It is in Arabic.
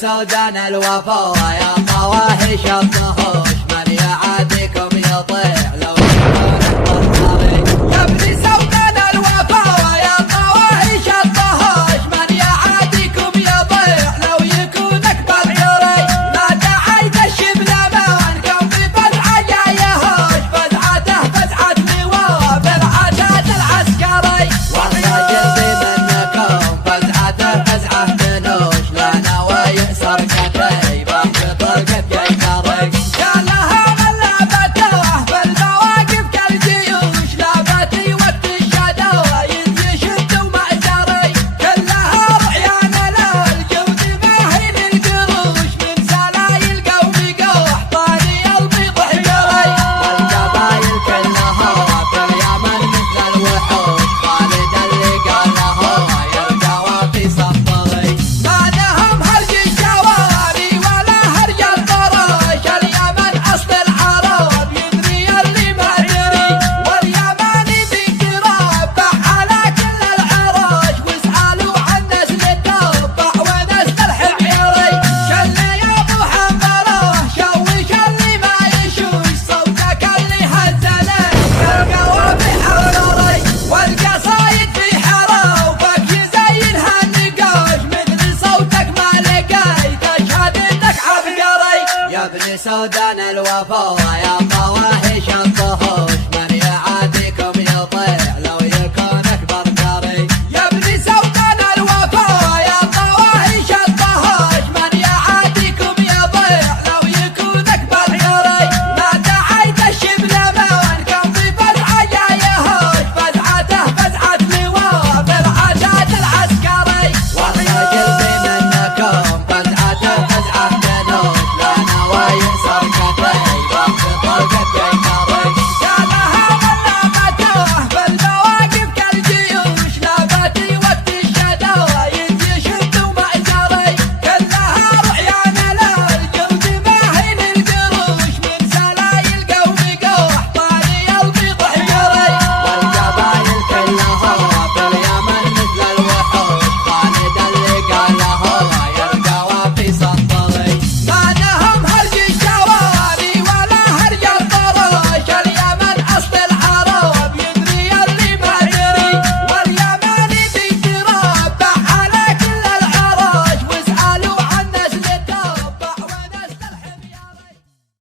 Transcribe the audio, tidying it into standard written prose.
سودان الوفا يا طواهش الطهوش، من يعاديكم يطيع لو يكون الطريق. يا ابن سودان الوفا يا طواهش الطهوش، من يعاديكم يطيع لو يكون اكبر طريق. ما دعيت الشبل منكم بفزعه جايهوش، فزعته فزعه لواء بالعتاد العسكري. والرجل منكم فزعته فزعه بنوش، لا نوى يأسر كتيبه بطرقه جاي طريق. يا لها غلبته في المواقف كالجيوش، لابتي وقت الشدايد يشد ومأجري. كلها رعيان للجود ماهي للقروش، من سلايل قومي قوح طاري البيض حجري. والقبايل كلها في اليمن مثل الوحوش، خالد اللي قالها يرجع وفي صفري. ما لهم هرج الجواري ولا هرج الطرش، اليمن اصل العرب يدري اللي ما يدري. واليماني بيتربع على كل العرش، واسألوا عن نسل التبع ونسل الحميري. شلي يا ابو حنبله شوش اللي ما يشوش، صوتك اللي هزلك القوافي حرري. والقصايد في حروفك يزينها النقاش، مثل صوتك ما لقيت اشهد انك عبقري. يا ابن سودان الوفا يا طواهش الطهور،